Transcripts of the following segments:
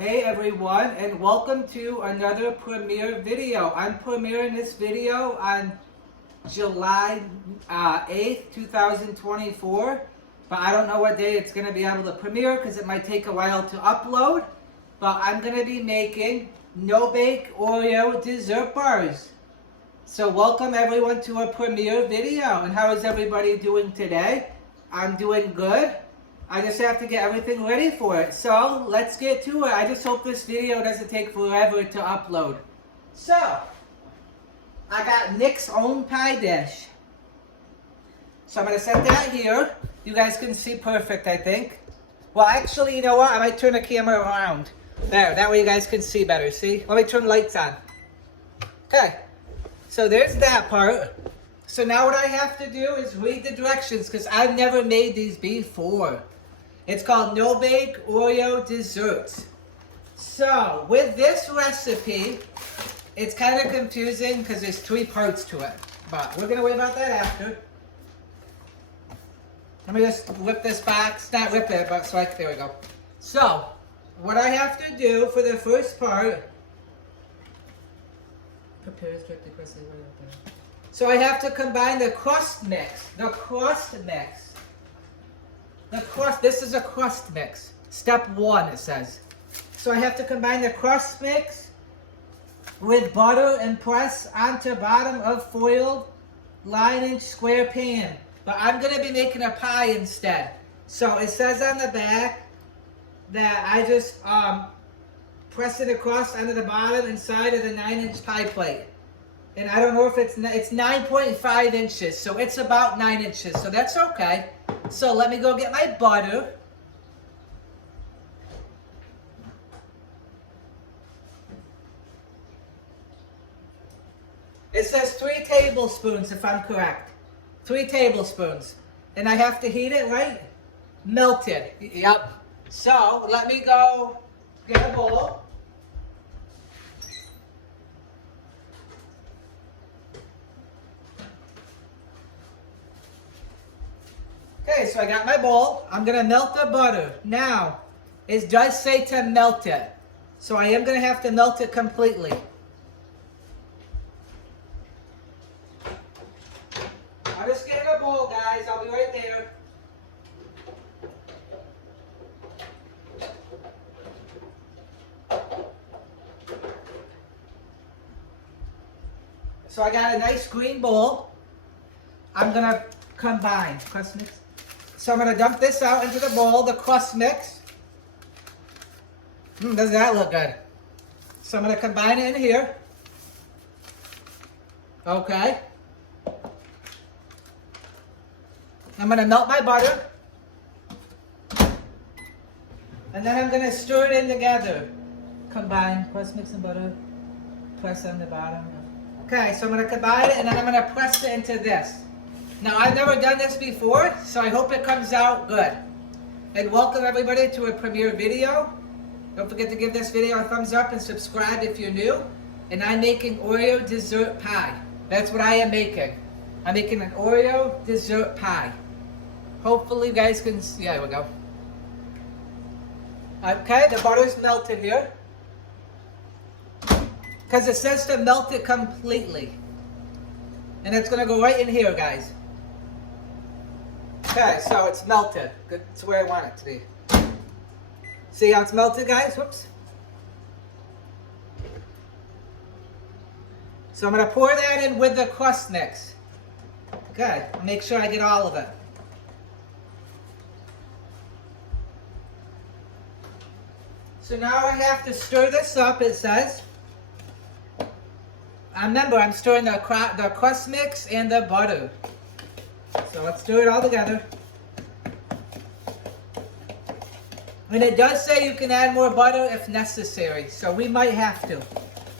Hey everyone, and welcome to another premiere video. I'm premiering this video on July 8th, 2024, but I don't know what day it's going to be able to premiere because it might take a while to upload. But I'm going to be making no-bake Oreo dessert bars. So welcome everyone to a premiere video. And how is everybody doing today? I'm doing good. I just have to get everything ready for it. So let's get to it. I just hope this video doesn't take forever to upload. So, I got Nick's own pie dish. So I'm going to set that here. You guys can see perfect, I think. Well, actually, you know what? I might turn the camera around. There, that way you guys can see better. See? Let me turn the lights on. Okay. So there's that part. So now what I have to do is read the directions because I've never made these before. It's called no-bake Oreo desserts. So with this recipe, it's kind of confusing because there's 3 parts to it. But we're going to worry about that after. Let me just rip this box. Not rip it, but there we go. So, what I have to do for the first part, so I have to combine the crust mix. This is a crust mix. Step 1, it says. So I have to combine the crust mix with butter and press onto bottom of foiled 9-inch square pan. But I'm going to be making a pie instead. So it says on the back that I just press it across onto the bottom and side of the 9-inch pie plate. And I don't know if it's 9.5 inches, so it's about 9 inches, so that's okay. So let me go get my butter. It says 3 tablespoons if I'm correct. 3 tablespoons. And I have to heat it, right? Melted. Yep. So let me go get a bowl. Okay, so I got my bowl. I'm going to melt the butter. Now, it does say to melt it. So I am going to have to melt it completely. I'm just getting a bowl, guys. I'll be right there. So I got a nice green bowl. I'm going to combine crust mix. So I'm going to dump this out into the bowl, the crust mix. Doesn't that look good? So I'm going to combine it in here. Okay. I'm going to melt my butter. And then I'm going to stir it in together. Combine crust mix and butter. Press on the bottom. Okay, so I'm going to combine it and then I'm going to press it into this. Now, I've never done this before, so I hope it comes out good. And welcome everybody to a premiere video. Don't forget to give this video a thumbs up and subscribe if you're new. And I'm making Oreo dessert pie. That's what I am making. I'm making an Oreo dessert pie. Hopefully you guys can see. Yeah, there we go. Okay, the butter's melted here. Because it says to melt it completely. And it's going to go right in here, guys. Okay, so it's melted. Good, it's where I want it to be. See how it's melted, guys? Whoops. So I'm going to pour that in with the crust mix. Okay, make sure I get all of it. So now I have to stir this up, it says. Remember, I'm stirring the crust mix and the butter. So let's do it all together. And it does say you can add more butter if necessary. So we might have to.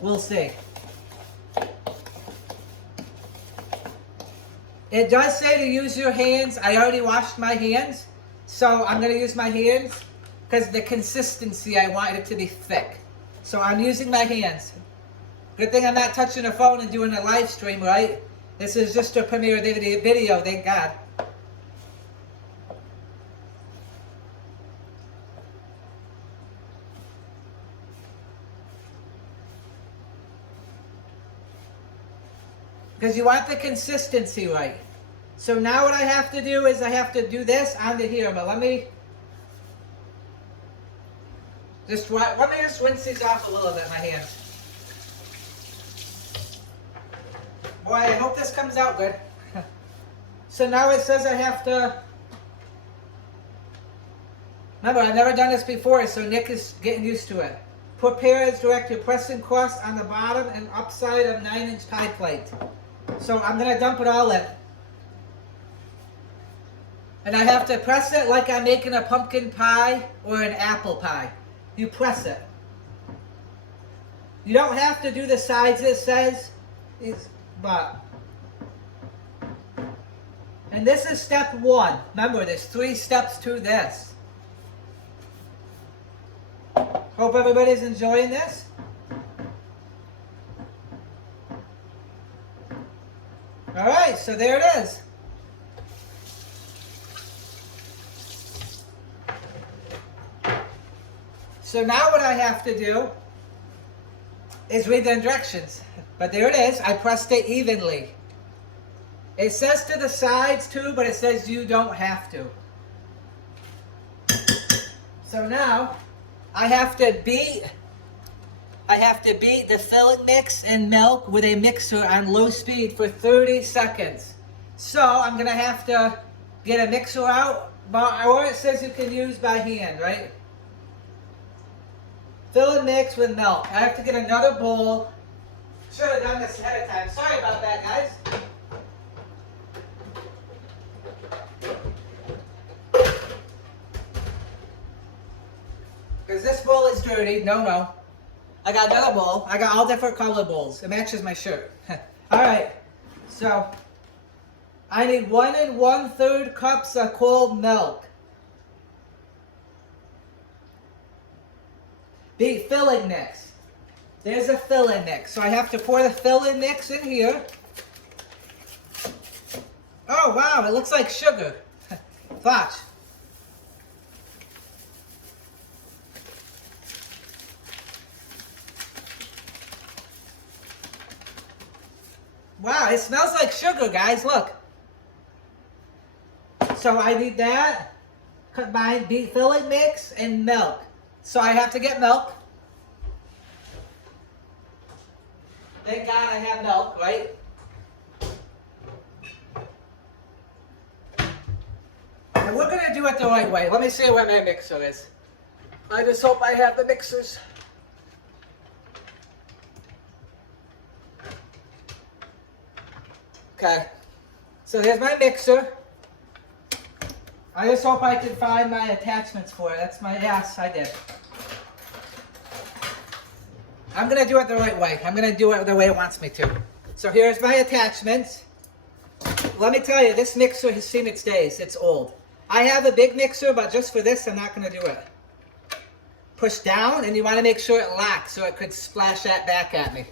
We'll see. It does say to use your hands. I already washed my hands. So I'm going to use my hands because the consistency, I want it to be thick. So I'm using my hands. Good thing I'm not touching a phone and doing a live stream, right? This is just a premiere video, thank God. because you want the consistency right. So now what I have to do is I have to do this onto here, but let me just rinse these off a little bit, my hands. Boy, I hope this comes out good. So now it says I have to, remember, I've never done this before, so Nick is getting used to it. Prepare as directed, press and cross on the bottom and upside of 9-inch pie plate. So I'm going to dump it all in. And I have to press it like I'm making a pumpkin pie or an apple pie. You press it. You don't have to do the sides it says, but... And this is step 1. Remember, there's 3 steps to this. Hope everybody's enjoying this. Alright, so there it is. So now what I have to do is read the directions. But there it is. I pressed it evenly. It says to the sides too, but it says you don't have to. So now I have to beat the filling mix and milk with a mixer on low speed for 30 seconds. So I'm going to have to get a mixer out, or it says you can use by hand, right? Fill and mix with milk. I have to get another bowl. Should have done this ahead of time. Sorry about that, guys. Because this bowl is dirty. No. I got another bowl. I got all different color bowls. It matches my shirt. Alright. So, I need 1 1/3 cups of cold milk. Beat filling mix. There's a filling mix. So I have to pour the filling mix in here. Oh wow, it looks like sugar. Watch. Wow, it smells like sugar, guys. Look. So I need that. Combine beet filling mix and milk. So I have to get milk. Thank God I have milk, right? And we're going to do it the right way. Let me see where my mixer is. I just hope I have the mixers. Okay, so here's my mixer. I just hope I can find my attachments for it. That's my, yes, I did. I'm going to do it the right way. I'm going to do it the way it wants me to. So here's my attachments. Let me tell you, this mixer has seen its days. It's old. I have a big mixer, but just for this, I'm not going to do it. Push down, and you want to make sure it locks so it could splash that back at me.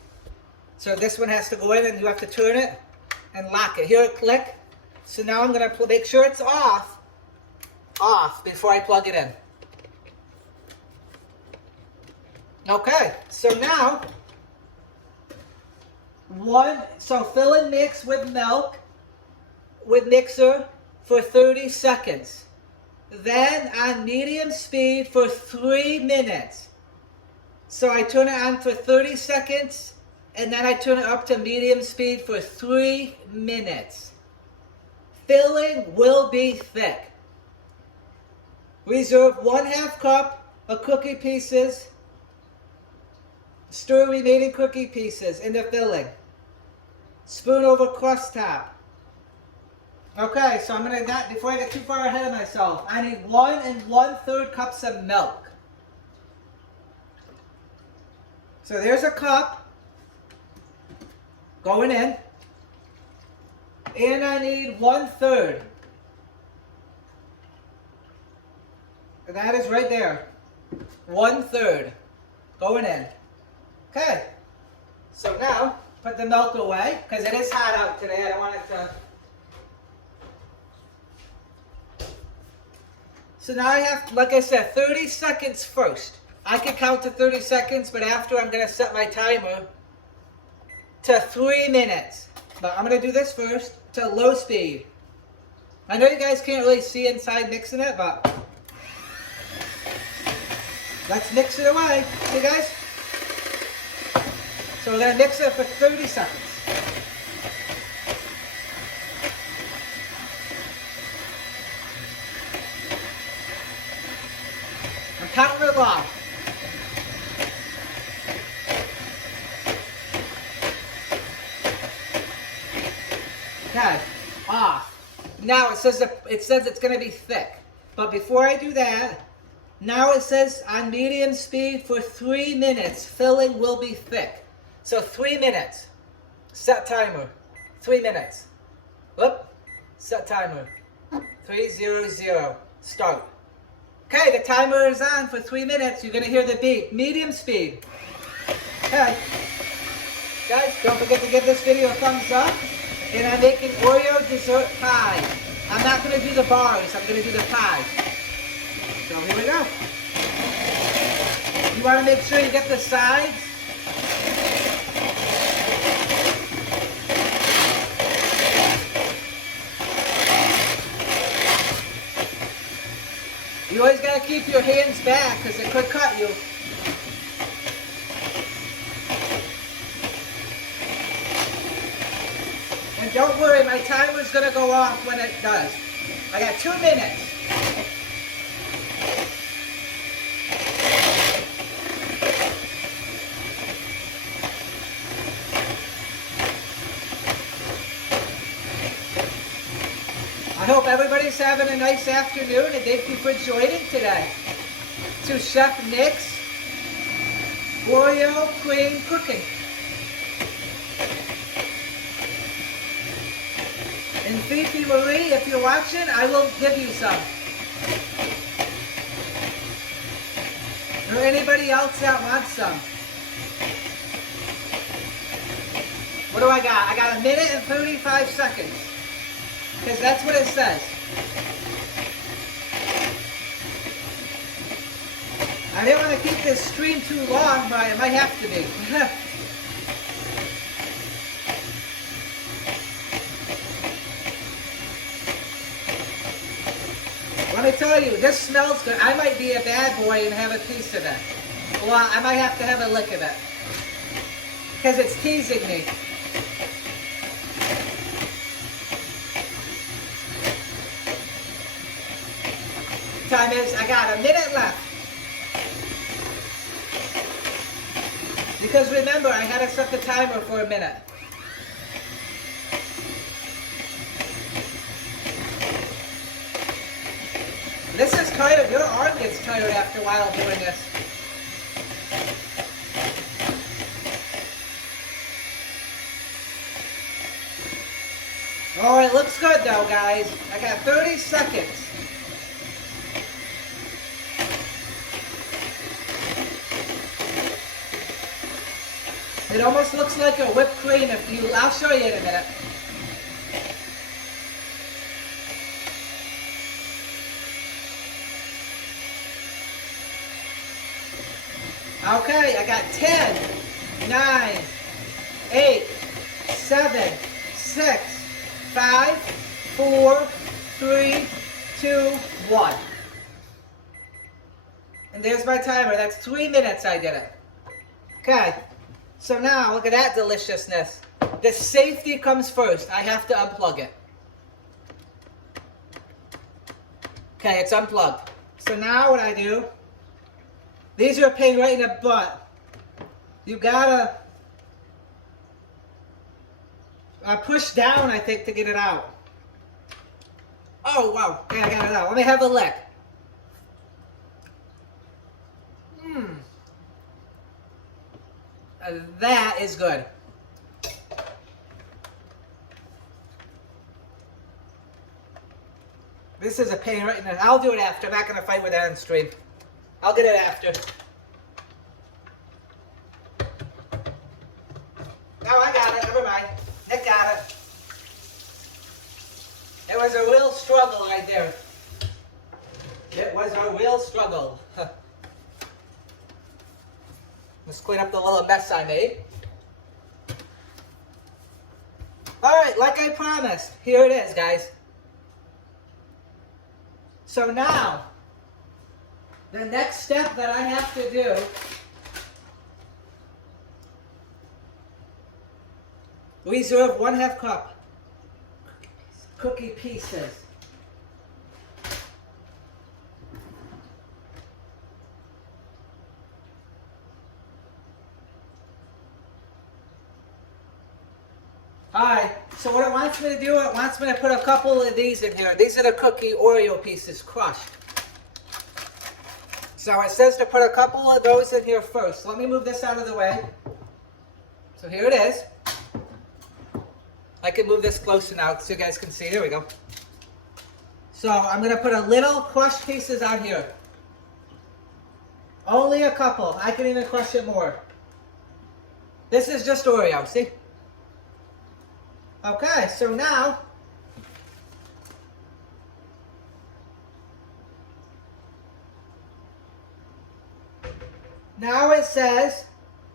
So this one has to go in, and you have to turn it and lock it. Here it click. So now I'm going to make sure it's off before I plug it in. Okay, so now, fill and mix with milk, with mixer for 30 seconds. Then on medium speed for 3 minutes. So I turn it on for 30 seconds, and then I turn it up to medium speed for 3 minutes. Filling will be thick. Reserve 1/2 cup of cookie pieces. Stir remaining cookie pieces in the filling. Spoon over crust top. Okay, so I'm going to, before I get too far ahead of myself, I need 1 1/3 cups of milk. So there's a cup going in. And I need 1/3. And that is right there. 1/3 going in. Okay. So now, put the milk away, because it is hot out today. I don't want it to... So now I have, like I said, 30 seconds first. I can count to 30 seconds, but after I'm going to set my timer to 3 minutes. But I'm going to do this first to low speed. I know you guys can't really see inside mixing it, but let's mix it away. See, guys? So we're going to mix it for 30 seconds. I'm counting it off. Okay, off. Now it says it's going to be thick. But before I do that, now it says on medium speed for 3 minutes, filling will be thick. So 3 minutes. Set timer. 3 minutes. Whoop. Set timer. 3:00. Start. Okay, the timer is on for 3 minutes. You're going to hear the beep. Medium speed. Okay. Guys, don't forget to give this video a thumbs up. And I'm making Oreo dessert pie. I'm not going to do the bars. I'm going to do the pie. So here we go. You want to make sure you get the sides. You always got to keep your hands back because it could cut you. And don't worry, my timer's going to go off when it does. I got 2 minutes. I hope everybody's having a nice afternoon and thank you for joining today. To Chef Nick's Oreo Cream Cooking. And Fifi Marie, if you're watching, I will give you some. Or anybody else that wants some. What do I got? I got 1 minute and 35 seconds. Because that's what it says. I didn't want to keep this stream too long, but it might have to be. Let me tell you, this smells good. I might be a bad boy and have a piece of it. Well, I might have to have a lick of it. Because it's teasing me. Time is, I got 1 minute left. Because remember, I had to set the timer for 1 minute. This is tired. Your arm gets tired after a while doing this. Oh, it looks good though, guys. I got 30 seconds. It almost looks like a whipped cream. I'll show you in a minute. Okay, I got 10, 9, 8, 7, 6, 5, 4, 3, 2, 1. And there's my timer. That's 3 minutes I did it. Okay. So now, look at that deliciousness. The safety comes first. I have to unplug it. Okay, it's unplugged. So now what I do, these are a pain right in the butt. You gotta push down, I think, to get it out. Oh, wow. Okay, I got it out. Let me have a lick. That is good. This is a pain right in the... I'll do it after. I'm not going to fight with that on stream. I'll get it after. No, I got it. Never mind. Nick got it. It was a real struggle right there. It was a real struggle. Let's clean up the little mess I made. Alright. right, like I promised, here it is, guys. So now, the next step that I have to do reserve 1/2 cup cookie pieces. Alright, so what it wants me to do, it wants me to put a couple of these in here. These are the cookie Oreo pieces crushed. So it says to put a couple of those in here first. Let me move this out of the way. So here it is. I can move this closer now so you guys can see. There we go. So I'm going to put a little crushed pieces on here. Only a couple. I can even crush it more. This is just Oreo, see? Okay, so now it says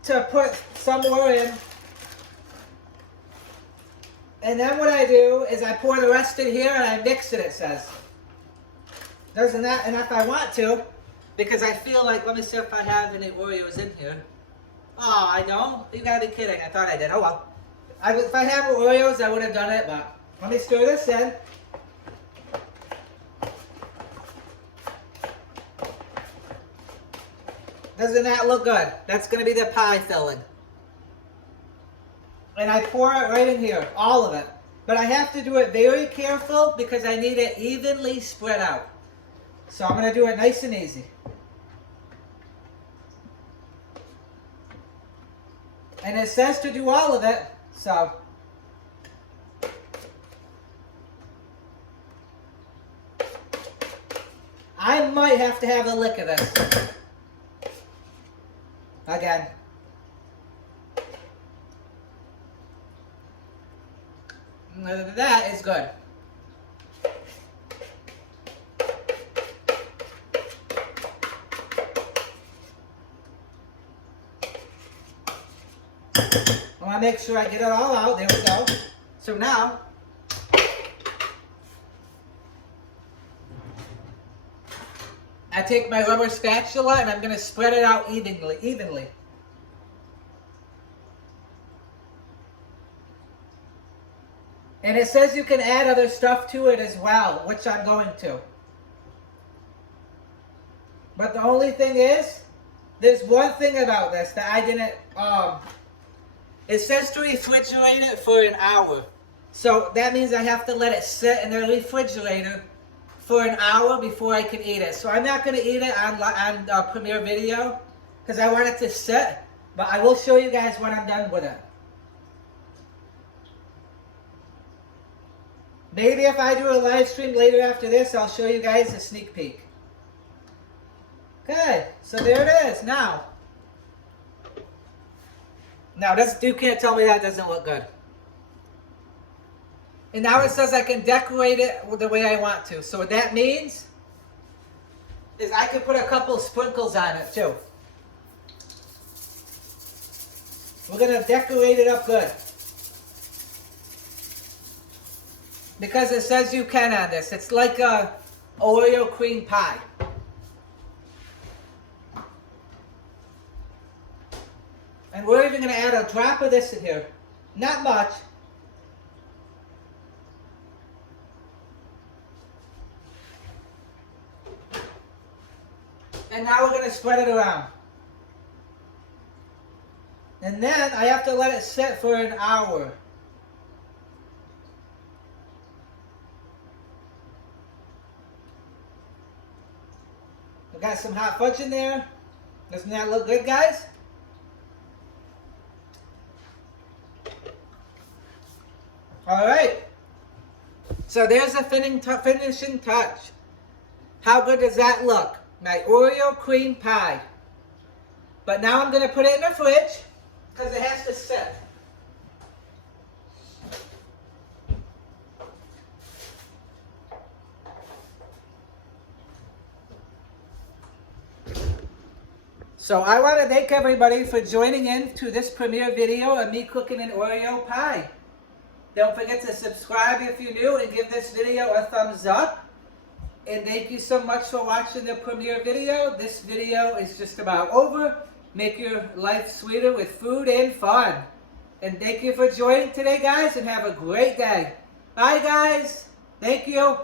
to put some more in. And then what I do is I pour the rest in here and I mix it, it says. Doesn't that, and if I want to, because I feel like, let me see if I have any Oreos in here. Oh, I know. You gotta be kidding. I thought I did. Oh well. If I had Oreos, I would have done it, but let me stir this in. Doesn't that look good? That's going to be the pie filling. And I pour it right in here, all of it. But I have to do it very careful because I need it evenly spread out. So I'm going to do it nice and easy. And it says to do all of it, so. I might have to have a lick of this. Again. That is good. I want to make sure I get it all out. There we go. So now, I take my rubber spatula and I'm going to spread it out evenly. And it says you can add other stuff to it as well, which I'm going to. But the only thing is, there's one thing about this that I didn't, it says to refrigerate it for an hour. So that means I have to let it sit in the refrigerator for an hour before I can eat it. So I'm not going to eat it on Premiere Video because I want it to sit. But I will show you guys when I'm done with it. Maybe if I do a live stream later after this, I'll show you guys a sneak peek. Okay, so there it is. Now you can't tell me that doesn't look good. And now it says I can decorate it the way I want to. So what that means is I can put a couple sprinkles on it too. We're going to decorate it up good. Because it says you can on this. It's like a Oreo cream pie. And we're even going to add a drop of this in here. Not much. And now we're going to spread it around. And then I have to let it sit for an hour. We got some hot fudge in there. Doesn't that look good, guys? Alright. So there's a finishing touch. How good does that look? My Oreo cream pie. But now I'm going to put it in the fridge because it has to sit. So I want to thank everybody for joining in to this premiere video of me cooking an Oreo pie. Don't forget to subscribe if you're new and give this video a thumbs up. And thank you so much for watching the premiere video. This video is just about over. Make your life sweeter with food and fun. And thank you for joining today, guys, and have a great day. Bye, guys. Thank you.